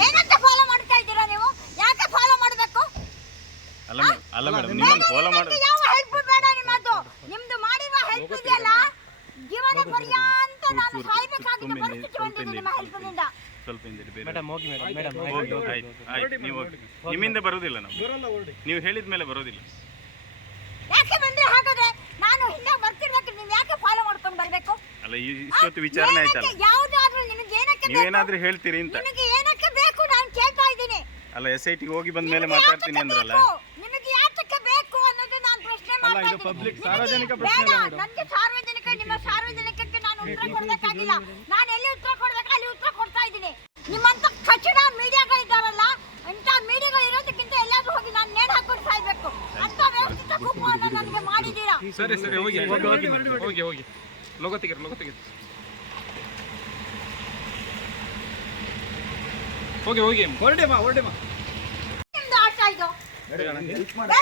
ಏನಂತ ಫಾಲೋ ಮಾಡ್ತಾ ಇದ್ದೀರಾ ನೀವು? ಯಾಕೆ ಫಾಲೋ ಮಾಡಬೇಕು? ಅಲ್ಲ ಮೇಡಮ್ ಅಲ್ಲ ಮೇಡಮ್ ನಿಮ್ಮನ್ನು ಫಾಲೋ ಮಾಡ. ಯಾವ ಹೆಲ್ಪ್ ಬೇಡ ನಿಮ್ಮದು? ನಿಮ್ದು ಮಾಡಿರುವ ಹೆಲ್ಪ್ ಇದೆಯಲ್ಲ? ಜೀವನ ಪರ್ಯಾಂತ ನಾನು ಸಾಯ್ಬೇಕಾಗಿದ್ದ ಪರಿಸ್ಥಿತಿ ಬಂದಿದೆ ನಿಮ್ಮ ಹೆಲ್ಪ್ನಿಂದ ಸ್ವಲ್ಪ ಹಿಂದೆ ಬೇರೆ ಮೇಡಮ್ ಹೋಗಿ ಮೇಡಮ್ ಮೇಡಮ್ ಹೋಗಿ ಆಯ್ತು ಆಯ್ತು ನೀವು ಹೋಗಿ. ನಿಮ್ಮಿಂದ ಬರೋದಿಲ್ಲ ನಾವು. ನೀವು ಹೇಳಿದ ಮೇಲೆ ಬರೋದಿಲ್ಲ ಯಾಕೆ ಬಂದ್ರೆ ಹಾಗಾದ್ರೆ ನಾನು ಹಿಂದೆ ಬರ್ತಿರ್ಬೇಕು ನೀವು ಯಾಕೆ ಫಾಲೋ ಮಾಡ್ಕೊಂಡು ಬರ್ಬೇಕು ಅಲ್ಲ ಈ ಇಷ್ಟೊತ್ತು ವಿಚಾರಣೆ ಆಯ್ತಲ್ಲ? ಏನಕ್ಕೆ ಯಾವ್ದಾದ್ರೂ ನಿನಗೆ ಏನಕ್ಕೆ ಬೇಕು? ನೀವೇನಾದ್ರೂ ಹೇಳ್ತೀರಿ ಅಂತ. ನಿನಗೆ ಏನಕ್ಕೆ ಬೇಕು? ನಾನು ಕೇಳ್ತಾ ಇದ್ದೀನಿ. ಅಲ್ಲ ಎಸ್ ಐ ಟಿಗೆ ಹೋಗಿ ಬಂದ ಮೇಲೆ ನಿಮಗೆ ಮಾತಾಡ್ತೀನಿ ಯಾತಕ್ಕೆ ಅಂದ್ರಲ್ಲ? ಬೇಕು? ನಿಮಗೆ ಯಾತಕ್ಕೆ ಬೇಕು ಅನ್ನೋದು ನಾನು ಪ್ರಶ್ನೆ ಅಲ್ಲ, ಮಾಡ್ತಾ ಇದು ಇದ್ದೀನಿ. public ನಿಮಗೆ ಸಾರ್ವಜನಿಕ ಬೇಡ, ಪ್ರಶ್ನೆ ಅಲ್ಲ ಮೇಡಮ್. ನನಗೆ ಸಾರ್ವಜನಿಕ ನಿಮ್ಮ ಸಾರ್ವಜನಿಕಕ್ಕೆ ನಾನು ಉತ್ತರ ಕೊಡ್ಬೇಕಾಗಿಲ್ಲ. ನಾನು ಎಲ್ಲಿ ಉತ್ತರ ಕೊಡ್ಬೇಕು? ಅಲ್ಲಿ ಉತ್ತರ ಕೊಡ್ತಾ ಇದ್ದೀನಿ. ನಿಮ್ಮಂತ ಕಚಡ ಮೀಡಿಯಾಗಳಿದ್ದಾರಲ್ಲ ಇಂಥ ಮೀಡಿಯಾಗಳು ಇರೋದಕ್ಕಿಂತ ಎಲ್ಲಾದ್ರೂ ಹೋಗಿ ನಾನು ನೇಣು ಹಾಕೊಂಡು ಸಾಯ್ಬೇಕು. ಅಂತ ವ್ಯವಸ್ಥಿತ ಕುಪ್ಪವನ್ನು ನನಗೆ ಮಾಡಿದ್ದೀರಾ? ಸರಿ ಸರಿ ಹೋಗಿ ಹೋಗಿ ಹೋಗಿ ಹೋಗಿ. ಲೋಗೋ ತೆಗೀರಿ ಲೋಗೋ ತೆಗೀರಿ ಹೋಗಿ ಹೋಗಿ. ಹೊರಡೆಮ್ಮ ಹೊರಡೆಮ್ಮ ಹೆಲ್ಪ್ ಮಾಡೋದು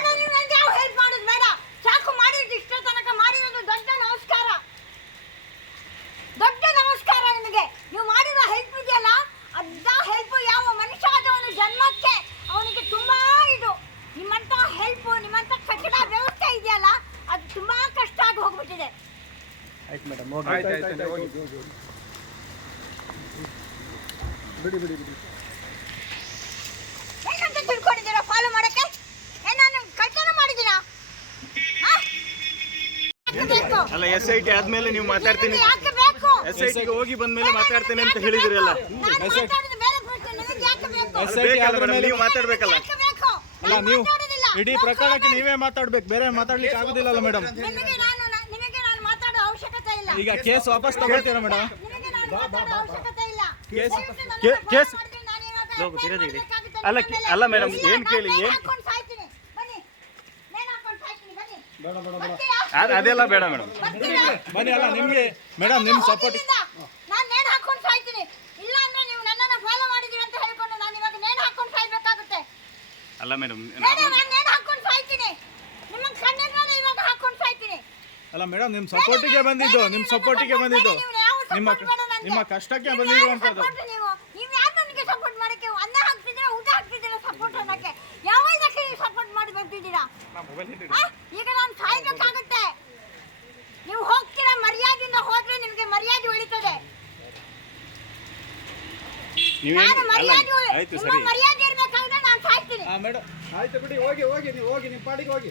ಆಯ್ತು ಮೇಡಮ್ ಹೋಗಿ. ಆಯ್ತು ಆಯ್ತು ಆಯ್ತು, ಹೋಗಿ ಬಿಡಿ ಬಿಡಿ ಬಿಡಿ. ಏನಂತ ತಿಳ್ಕೊಂಡಿದ್ದೀರಾ? ಫಾಲೋ ಮಾಡಕ್ಕೆ? ಏನ್ ನಾನು ಕಳ್ತನ ಮಾಡಿದ್ದೀರಾ? ಹಾ? ಯಾಕೆ ಬೇಕು? ಅಲ್ಲ ಎಸ್ ಐ ಟಿ ಆದ್ಮೇಲೆ ನೀವು ಮಾತಾಡ್ತೀನಿ. ಯಾಕೆ ಬೇಕು ಎಸ್ ಐ ಟಿಗೆ ಹೋಗಿ ಬಂದ ಮೇಲೆ ಮಾತಾಡ್ತೇನೆ ಅಂತ ಹೇಳಿದಿರಲ್ಲ. ಎಸ್ ಐ ಬೇರೆ ಪ್ರಶ್ನೆ, ನಿಮಗೆ ಯಾಕೆ ಬೇಕು? ಅದು ಬೇಕಲ್ಲ ನೀವು ಮಾತಾಡ್ಬೇಕಲ್ಲ. ಯಾಕೆ ಬೇಕು? ಅಲ್ಲ ನೀವು. ಇಡೀ ಪ್ರಕರಣಕ್ಕೆ ನೀವೇ ಮಾತಾಡ್ಬೇಕು. ಬೇರೆ ಮಾತಾಡ್ಲಿಕ್ಕೆ ಆಗುದಿಲ್ಲಲ್ಲ ಮೇಡಮ್ ನಿಮಗೆ ನಾನು ನಿಮಗೆ ನಾನು ಮಾತಾಡೋ ಅವಶ್ಯಕತೆ ಇಲ್ಲ ಈಗ ಕೇಸ್ ವಾಪಸ್ ತಗೊಳ್ತೀರಾ ಮೇಡಮ್? ನಿಮಗೆ ನಾನು ಮಾತಾಡೋ ಅವಶ್ಯಕತೆ ಇಲ್ಲ. ಕೇಸ್- ಅಲ್ಲ, ನಿಮ್ಮ. ಅಲ್ಲ ಮೇಡಮ್ ಏನು ಕೇಳಿ, ಏನ್- ಅದೆಲ್ಲ ಬೇಡ ಮೇಡಮ್? ಬನ್ನಿ ಅಲ್ಲ ನಿಮ್ಗೆ ಮೇಡಮ್ ನಿಮ್ ಸಪೋರ್ಟ್ ಅಲ್ಲ ನಾನು ನೇಣು ಹಾಕೊಂಡು ಸಾಯ್ತೀನಿ ಇಲ್ಲ ಅಂದ್ರೆ ನೀವು ನನ್ನನ್ನ ಫಾಲೋ ಮಾಡಿದೀರಿ ಅಂತ ಹೇಳ್ಕೊಂಡು ನಾನು ಇವಾಗ ನೇಣು ಹಾಕೊಂಡು ಸಾಯ್ಬೇಕಾಗುತ್ತೆ ಅಲ್ಲ ಮೇಡಮ್ ಬೇಡ ನಾನು ನೇಣು ಹಾಕೊಂಡು ಸಾಯ್ತೀನಿ ನಿಮ್ಮ ಕಣ್ಣೆದುರಲ್ಲೇ ಇವಾಗ ಹಾಕೊಂಡು ಸಾಯ್ತೀನಿ ಅಲ್ಲ ಮೇಡಮ್ ನಿಮ್ಮ ಸಪೋರ್ಟಿಗೆ ಬಂದಿದ್ದು ನಿಮ್ಮ ಸಪೋರ್ಟಿಗೆ ಬಂದಿದ್ದು. ನಿಮ್ಮ ನಿಮ್ಮ ಕಷ್ಟಕ್ಕೆ ಆ? ಈಗ ನಾನು ಸಾಯ್ಬೇಕಾಗತ್ತೆ. ನೀವು ಹೋಗ್ತೀರಾ ಮರ್ಯಾದೆಯಿಂದ ಹೋದ್ರೆ ನಿಮಗೆ ಮರ್ಯಾದೆ ಉಳಿತದೆ. ನಾನು ಮರ್ಯಾದೆ ಆಯ್ತು ಸರಿ. ಮರ್ಯಾದೆ ಇರಬೇಕಾದ್ರೆ ನಾನು ಸಾಯ್ತೀನಿ. ಮೇಡಮ್. ಆಯ್ತು ಬಿಡಿ ಹೋಗಿ ಹೋಗಿ ನೀವು ಹೋಗಿ ನಿಮ್ಮ ಪಾಡಿಗೆ ಹೋಗಿ.